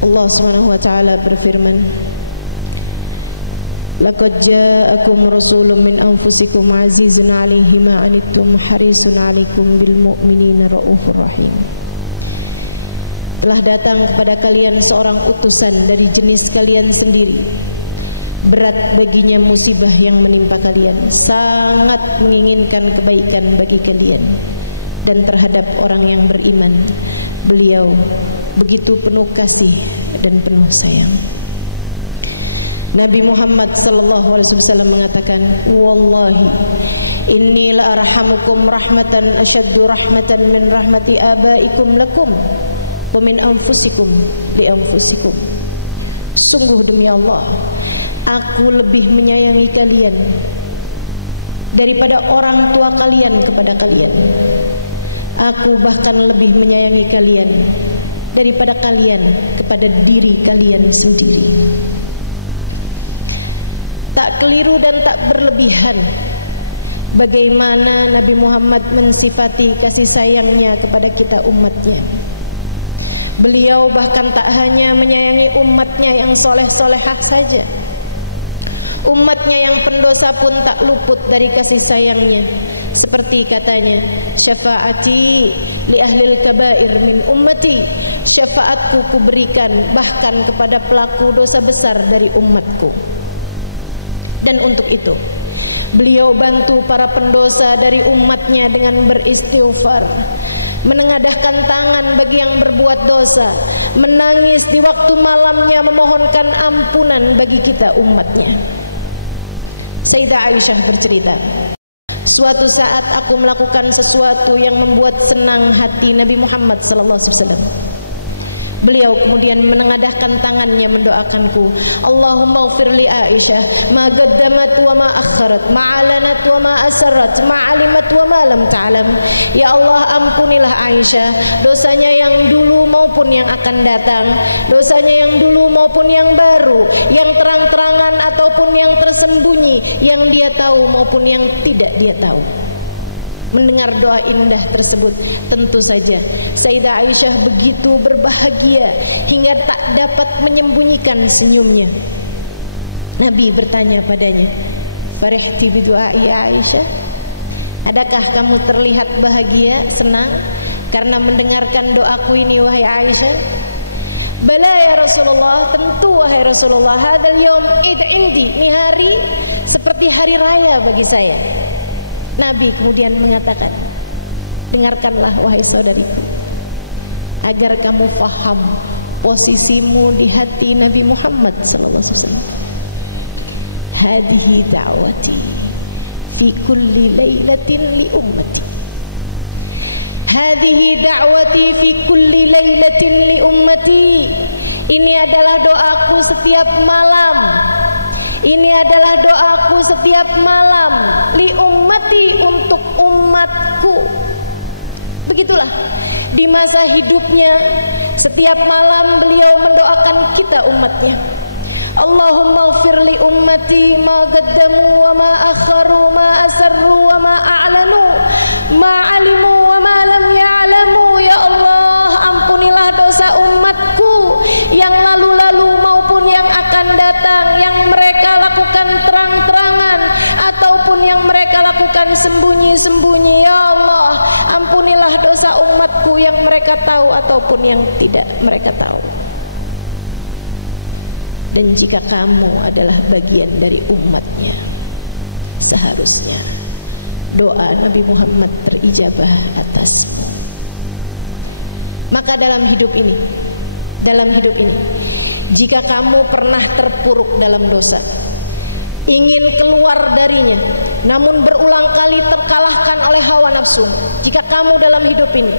Allah Subhanahu wa taala berfirman, laqad ja'akum rasulun min anfusikum azizun 'alaihi ma 'anittum harisun 'alaikum bil mu'minina raufur rahim. Telah datang kepada kalian seorang utusan dari jenis kalian sendiri. Berat baginya musibah yang menimpa kalian, sangat menginginkan kebaikan bagi kalian. Dan terhadap orang yang beriman, beliau begitu penuh kasih dan penuh sayang. Nabi Muhammad sallallahu alaihi wasallam mengatakan, wallahi inni la arhamukum rahmatan ashaddu rahmatan min rahmati abaikum lakum wa min anfusikum bi anfusikum. Sungguh demi Allah, aku lebih menyayangi kalian daripada orang tua kalian kepada kalian. Aku bahkan lebih menyayangi kalian daripada kalian kepada diri kalian sendiri. Tak keliru dan tak berlebihan bagaimana Nabi Muhammad mensifati kasih sayangnya kepada kita umatnya. Beliau bahkan tak hanya menyayangi umatnya yang soleh-solehah saja. Umatnya yang pendosa pun tak luput dari kasih sayangnya. Seperti katanya, syafaati li ahlil kabair min ummati, syafaatku kuberikan bahkan kepada pelaku dosa besar dari umatku. Dan untuk itu beliau bantu para pendosa dari umatnya dengan beristighfar, menengadahkan tangan bagi yang berbuat dosa, menangis di waktu malamnya memohonkan ampunan bagi kita umatnya. Sayyidah Aisyah bercerita, suatu saat aku melakukan sesuatu yang membuat senang hati Nabi Muhammad SAW. Beliau kemudian menengadahkan tangannya mendoakanku, Allahumma ighfir li Aisyah ma qaddamat wa ma akharat, ma alanat wa ma asarrat, ma alimat wa ma lam ta'lam. Ya Allah, ampunilah Aisyah dosanya yang dulu maupun yang akan datang, dosanya yang dulu maupun yang baru, yang terang-terangan ataupun yang tersembunyi, yang dia tahu maupun yang tidak dia tahu. Mendengar doa indah tersebut, tentu saja Sayyidah Aisyah begitu berbahagia hingga tak dapat menyembunyikan senyumnya. Nabi bertanya padanya, "Farihti bi du'ai Aisyah?" Adakah kamu terlihat bahagia, senang karena mendengarkan doaku ini wahai Aisyah? Bala ya Rasulullah, tentu wahai Rasulullah, hadzal yaum id indi, ini hari seperti hari raya bagi saya. Nabi kemudian mengatakan, dengarkanlah wahai saudariku, agar kamu paham posisimu di hati Nabi Muhammad SAW. Hadihi da'wati fi kulli lailatin li ummati. Hadihi da'wati fi kulli lailatin li ummati. Ini adalah doaku setiap malam. Ini adalah doaku setiap malam, li ummati, untuk umatku. Begitulah di masa hidupnya, setiap malam beliau mendoakan kita umatnya. Allahumma ighfir li ummati ma qaddamu wa ma akharu, ma asarru wa ma a'lanu, ma alimu wa ma lam ya'lamu. Ya Allah, ampunilah dosa umatku yang lalu-lalu maupun yang akan datang, yang mereka lakukan terang-terangan ataupun yang mereka lakukan sembunyi-sembunyi. Ya Allah, ampunilah dosa umatku yang mereka tahu ataupun yang tidak mereka tahu. Dan jika kamu adalah bagian dari umatnya, seharusnya doa Nabi Muhammad terijabah atasmu. Maka dalam hidup ini, jika kamu pernah terpuruk dalam dosa, ingin keluar darinya, namun berulang kali terkalahkan oleh hawa nafsu, jika kamu dalam hidup ini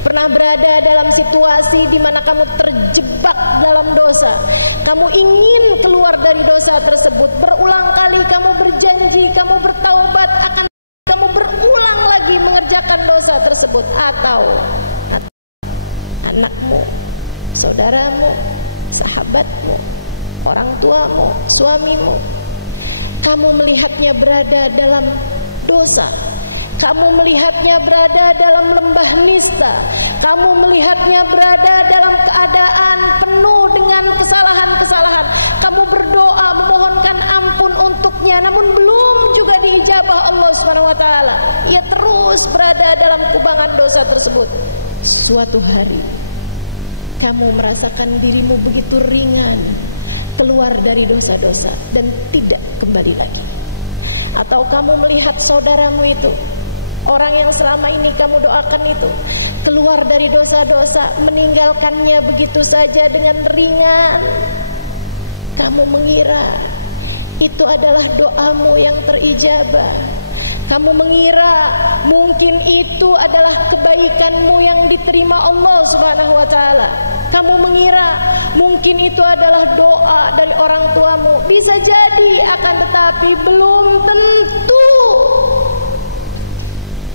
pernah berada dalam situasi di mana kamu terjebak dalam dosa, kamu ingin keluar dari dosa tersebut, berulang kali kamu berjanji, kamu bertaubat, akan kamu berulang lagi mengerjakan dosa tersebut, atau anakmu, saudaramu, sahabatmu, orang tuamu, suamimu, kamu melihatnya berada dalam dosa, kamu melihatnya berada dalam lembah nista, kamu melihatnya berada dalam keadaan penuh dengan dengan kesalahan-kesalahan. Kamu berdoa memohonkan ampun untuknya, namun belum juga diijabah Allah Subhanahu wa taala. Ia terus berada dalam kubangan dosa tersebut. Suatu hari kamu merasakan dirimu begitu ringan keluar dari dosa-dosa dan tidak kembali lagi. Atau kamu melihat saudaramu itu, orang yang selama ini kamu doakan itu, keluar dari dosa-dosa, meninggalkannya begitu saja dengan ringan. Kamu mengira itu adalah doamu yang terijabah. Kamu mengira mungkin itu adalah kebaikanmu yang diterima Allah Subhanahu wa taala. Kamu mengira mungkin itu adalah doa dari orang tuamu. Bisa jadi, akan tetapi belum tentu.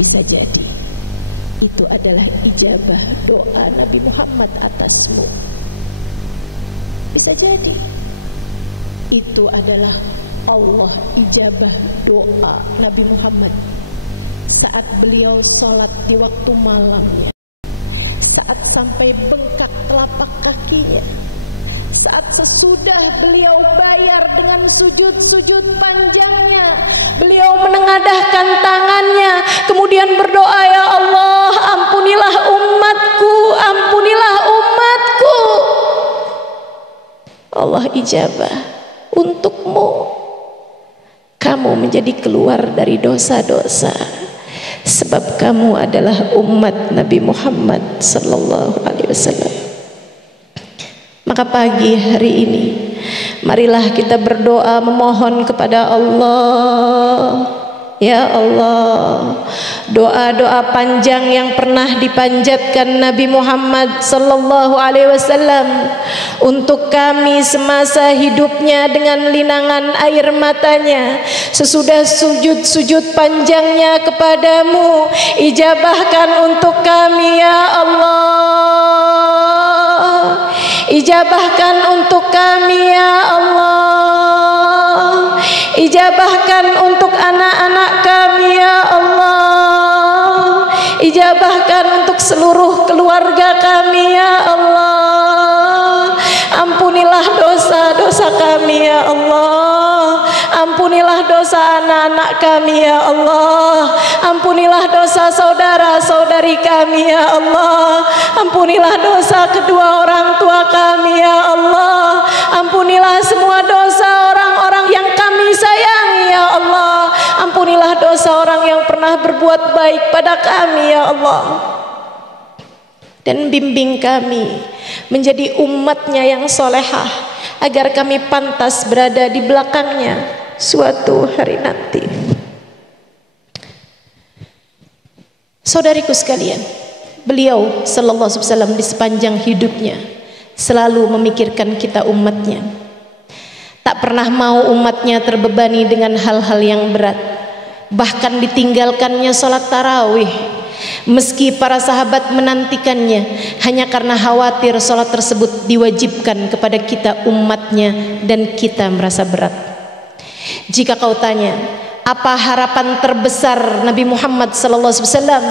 Bisa jadi itu adalah ijabah doa Nabi Muhammad atasmu. Bisa jadi itu adalah Allah ijabah doa Nabi Muhammad saat beliau sholat di waktu malamnya, saat sampai bengkak telapak kakinya, saat sesudah beliau bayar dengan sujud-sujud panjangnya, beliau menengadahkan tangannya, kemudian berdoa, ya Allah, ampunilah umatku, ampunilah umatku. Allah ijabah untukmu. Kamu menjadi keluar dari dosa-dosa sebab kamu adalah umat Nabi Muhammad sallallahu alaihi wasallam. Maka pagi hari ini marilah kita berdoa memohon kepada Allah. Ya Allah, doa-doa panjang yang pernah dipanjatkan Nabi Muhammad sallallahu alaihi wasallam untuk kami semasa hidupnya dengan linangan air matanya, sesudah sujud-sujud panjangnya kepadamu, ijabahkan untuk kami ya Allah, ijabahkan untuk kami ya Allah, ijabahkan untuk anak-anak kami ya Allah, ijabahkan untuk seluruh keluarga kami ya Allah. Ampunilah dosa-dosa kami ya Allah, ampunilah dosa anak-anak kami ya Allah, ampunilah dosa saudara-saudari kami ya Allah, ampunilah dosa kedua orang tua kami ya Allah, ampunilah semua dosa orang-orang yang kami sayangi ya Allah, ampunilah dosa orang yang pernah berbuat baik pada kami ya Allah, dan bimbing kami menjadi umatnya yang solehah agar kami pantas berada di belakangnya suatu hari nanti. Saudariku sekalian, beliau sallallahu alaihi wasallam di sepanjang hidupnya selalu memikirkan kita umatnya. Tak pernah mau umatnya terbebani dengan hal-hal yang berat. Bahkan ditinggalkannya sholat tarawih, meski para sahabat menantikannya, hanya karena khawatir sholat tersebut diwajibkan kepada kita umatnya dan kita merasa berat. Jika kau tanya, apa harapan terbesar Nabi Muhammad SAW?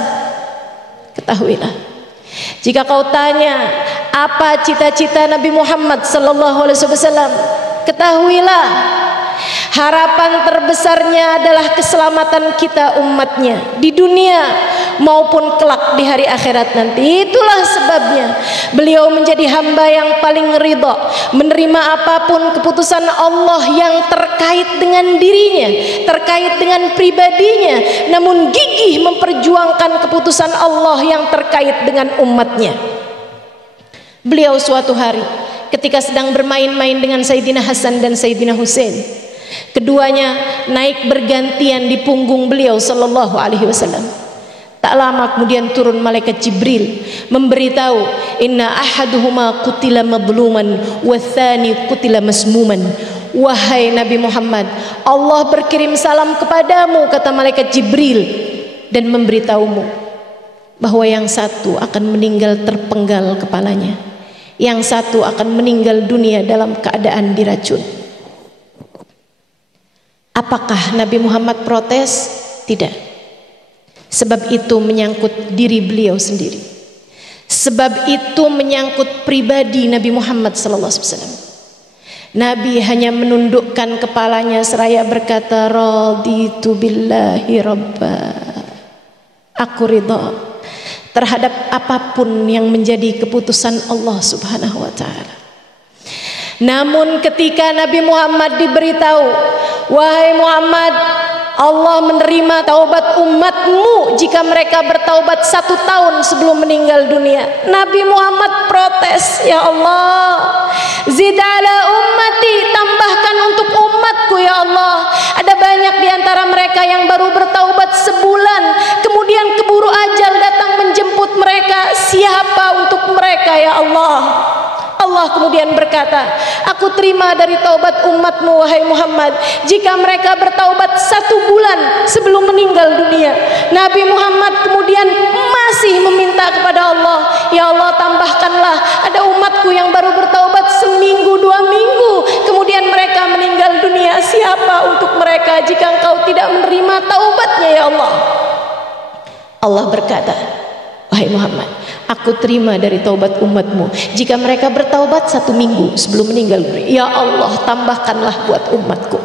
Ketahuilah, jika kau tanya apa cita-cita Nabi Muhammad SAW, ketahuilah harapan terbesarnya adalah keselamatan kita umatnya di dunia maupun kelak di hari akhirat nanti. Itulah sebabnya beliau menjadi hamba yang paling ridha menerima apapun keputusan Allah yang terkait dengan dirinya, terkait dengan pribadinya, namun gigih memperjuangkan keputusan Allah yang terkait dengan umatnya. Beliau suatu hari ketika sedang bermain-main dengan Sayyidina Hasan dan Sayyidina Husain, keduanya naik bergantian di punggung beliau sallallahu alaihi wasallam. Tak lama kemudian turun malaikat Jibril memberitahu, inna ahaduhuma qutila madluman wa tsani qutila masmuman. Wahai Nabi Muhammad, Allah berkirim salam kepadamu, kata malaikat Jibril, dan memberitahumu bahwa yang satu akan meninggal terpenggal kepalanya, yang satu akan meninggal dunia dalam keadaan diracun. Apakah Nabi Muhammad protes? Tidak. Sebab itu menyangkut diri beliau sendiri. Sebab itu menyangkut pribadi Nabi Muhammad SAW. Nabi hanya menundukkan kepalanya seraya berkata, raditu billahi rabba. Aku ridha terhadap apapun yang menjadi keputusan Allah Subhanahu wa taala. Namun ketika Nabi Muhammad diberitahu, wahai Muhammad, Allah menerima taubat umatmu jika mereka bertaubat 1 tahun sebelum meninggal dunia. Nabi Muhammad protes, ya Allah, zid ala ummati, tambahkan untuk umatku ya Allah. Ada banyak di antara mereka yang baru bertaubat sebulan, kemudian keburu ajal datang menjemput mereka. Siapa untuk mereka ya Allah? Allah kemudian berkata, aku terima dari taubat umatmu wahai Muhammad jika mereka bertaubat 1 bulan sebelum meninggal dunia. Nabi Muhammad kemudian masih meminta kepada Allah, ya Allah, tambahkanlah ada umatku yang baru bertaubat seminggu 2 minggu kemudian mereka meninggal dunia. Siapa untuk mereka jika engkau tidak menerima taubatnya ya Allah? Allah berkata, wahai Muhammad, aku terima dari taubat umatmu jika mereka bertaubat 1 minggu sebelum meninggal dunia. Ya Allah, tambahkanlah buat umatku.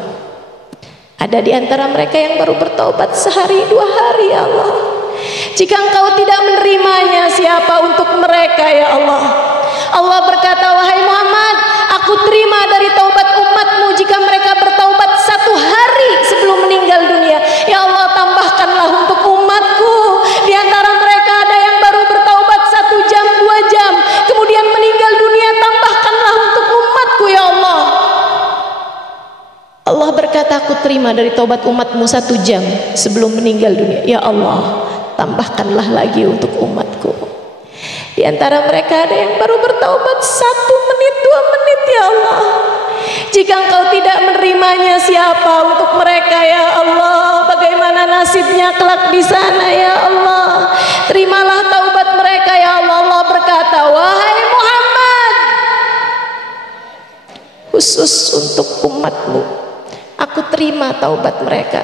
Ada di antara mereka yang baru bertaubat sehari 2 hari ya Allah. Jika engkau tidak menerimanya, siapa untuk mereka ya Allah? Allah berkata, wahai Muhammad, aku terima dari taubat umatmu jika mereka bertaubat 1 hari sebelum meninggal dunia. Ya Allah, tambahkanlah untuk umatku. Di antara mereka ada yang baru bertaubat 1 jam 2 jam kemudian meninggal dunia. Tambahkanlah untuk umatku ya Allah. Allah berkata, aku terima dari taubat umatmu 1 jam sebelum meninggal dunia. Ya Allah, tambahkanlah lagi untuk umatku. Di antara mereka ada yang baru bertaubat 1 menit 2 menit ya Allah. Jika engkau tidak menerimanya, siapa untuk mereka ya Allah? Bagaimana nasibnya kelak di sana ya Allah? Terimalah taubat mereka ya Allah. Allah berkata, wahai Muhammad, khusus untuk umatmu aku terima taubat mereka.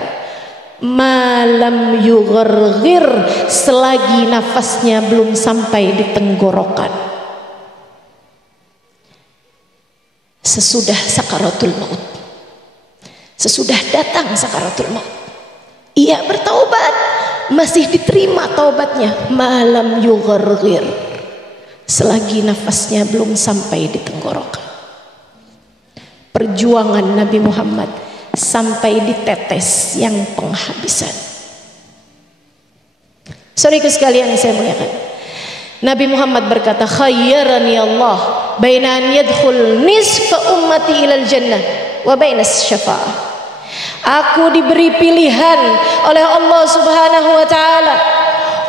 Malam yugharghir, selagi nafasnya belum sampai di tenggorokan. Sesudah sakaratul maut, sesudah datang sakaratul maut, ia bertaubat, masih diterima taubatnya. Malam yugharghir, selagi nafasnya belum sampai di tenggorokan. Perjuangan Nabi Muhammad sampai di tetes yang penghabisan. Saudaraku sekalian yang saya muliakan, Nabi Muhammad berkata, khayyarani Allah baina an yadkhul nisfa ummati ilal jannah wa baina syafa'ah. Aku diberi pilihan oleh Allah Subhanahu wa taala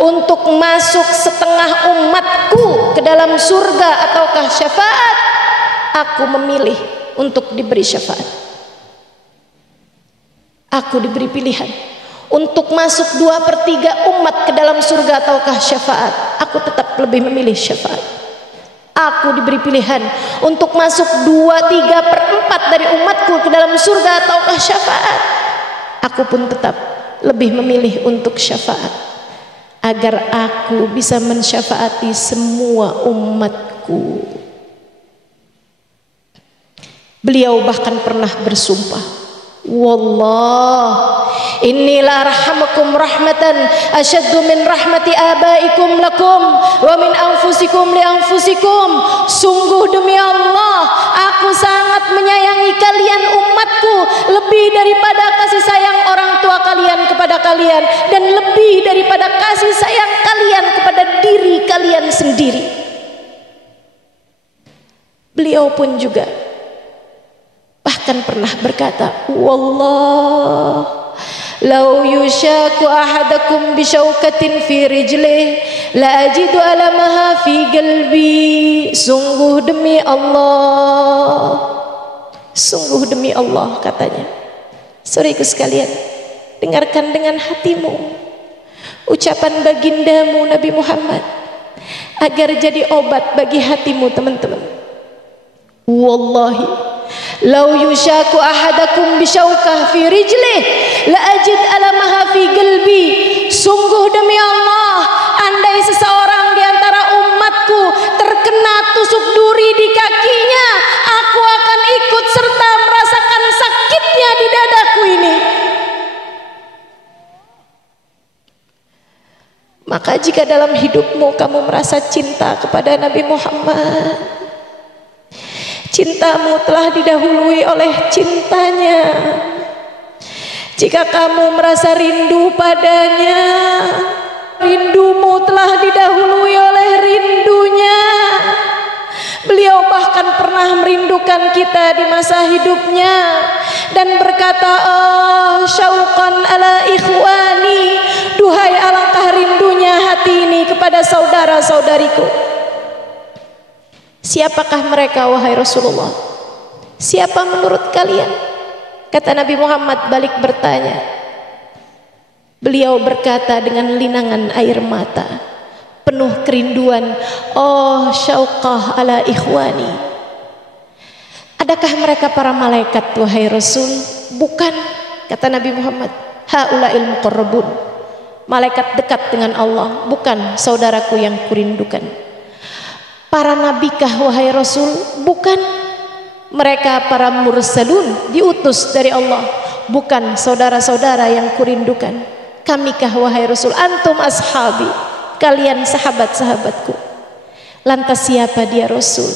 untuk masuk setengah umatku ke dalam surga ataukah syafaat. Aku memilih untuk diberi syafaat. Aku diberi pilihan untuk masuk 2/3 umat ke dalam surga ataukah syafaat. Aku tetap lebih memilih syafaat. Aku diberi pilihan untuk masuk 2/3/4 dari umatku ke dalam surga ataukah syafaat. Aku pun tetap lebih memilih untuk syafaat, agar aku bisa mensyafaati semua umatku. Beliau bahkan pernah bersumpah, wallah inni la arhamukum rahmatan asyaddu min rahmati abaikum lakum wa min anfusikum li anfusikum. Sungguh demi Allah, aku sangat menyayangi kalian umatku lebih daripada kasih sayang orang tua kalian kepada kalian, dan lebih daripada kasih sayang kalian kepada diri kalian sendiri. Beliau pun juga bahkan pernah berkata, wallah law yushaku ahadakum bisyaukatin fi rijlih la ajidu alamaha fi qalbi. Sungguh demi Allah katanya. Saudaraku sekalian, dengarkan dengan hatimu ucapan bagindamu Nabi Muhammad agar jadi obat bagi hatimu teman-teman. Wallahi lau yushaku ahadakum bisyaukah fi rijlih la ajid alamaha fi qalbi. Sungguh demi Allah, andai seseorang di antara umatku tusuk duri di kakinya, aku akan ikut serta merasakan sakitnya di dadaku ini. Maka jika dalam hidupmu kamu merasa cinta kepada Nabi Muhammad, cintamu telah didahului oleh cintanya. Jika kamu merasa rindu padanya, rindumu telah didahului oleh rindunya. Beliau bahkan pernah merindukan kita di masa hidupnya dan berkata, "Oh syauqan ala ikhwani," duhai alangkah rindunya hati ini kepada saudara-saudariku. Siapakah mereka wahai Rasulullah? Siapa menurut kalian? Kata Nabi Muhammad balik bertanya. Beliau berkata dengan linangan air mata, penuh kerinduan, "Oh syauqah ala ikhwani." Adakah mereka para malaikat wahai Rasul? Bukan, kata Nabi Muhammad. Haula'il muqarrabun, malaikat dekat dengan Allah, bukan saudaraku yang kurindukan. Para nabikah wahai Rasul? Bukan, mereka para mursalun, diutus dari Allah, bukan saudara-saudara yang kurindukan. Kamikah wahai Rasul? Antum ashabi, kalian sahabat-sahabatku. Lantas siapa dia Rasul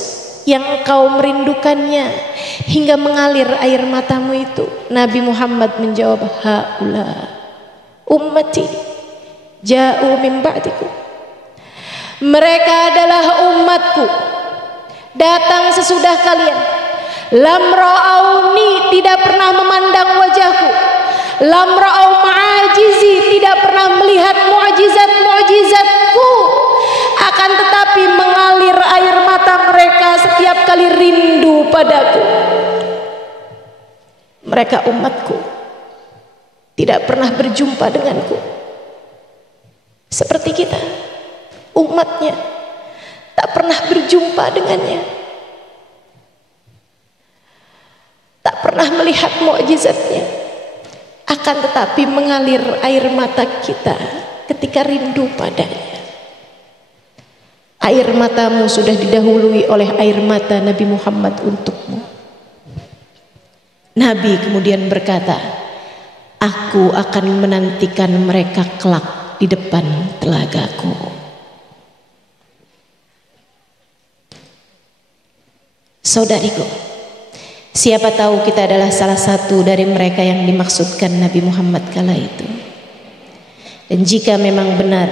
yang engkau merindukannya hingga mengalir air matamu itu? Nabi Muhammad menjawab, haula ummati ja'u min ba'dikum. Mereka adalah umatku, datang sesudah kalian. Lam ra'auni, tidak pernah memandang wajahku. Lam ra'au ma'ajizi, tidak pernah melihat mu'jizat-mu'jizatku. Akan tetapi mengalir air mata mereka setiap kali rindu padaku. Mereka umatku, tidak pernah berjumpa denganku. Seperti kita, umatnya, tak pernah berjumpa dengannya, tak pernah melihat mukjizatnya. Akan tetapi mengalir air mata kita ketika rindu padanya. Air matamu sudah didahului oleh air mata Nabi Muhammad untukmu. Nabi kemudian berkata, aku akan menantikan mereka kelak di depan telagaku. Saudariku, siapa tahu kita adalah salah satu dari mereka yang dimaksudkan Nabi Muhammad kala itu. Dan jika memang benar,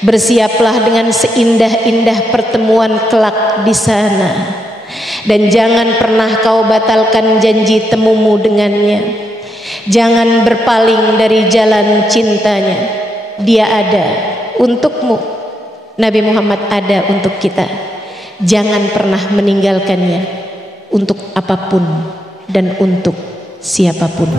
bersiaplah dengan seindah-indah pertemuan kelak di sana. Dan jangan pernah kau batalkan janji temumu dengannya. Jangan berpaling dari jalan cintanya. Dia ada untukmu, Nabi Muhammad ada untuk kita. Jangan pernah meninggalkannya untuk apapun dan untuk siapapun.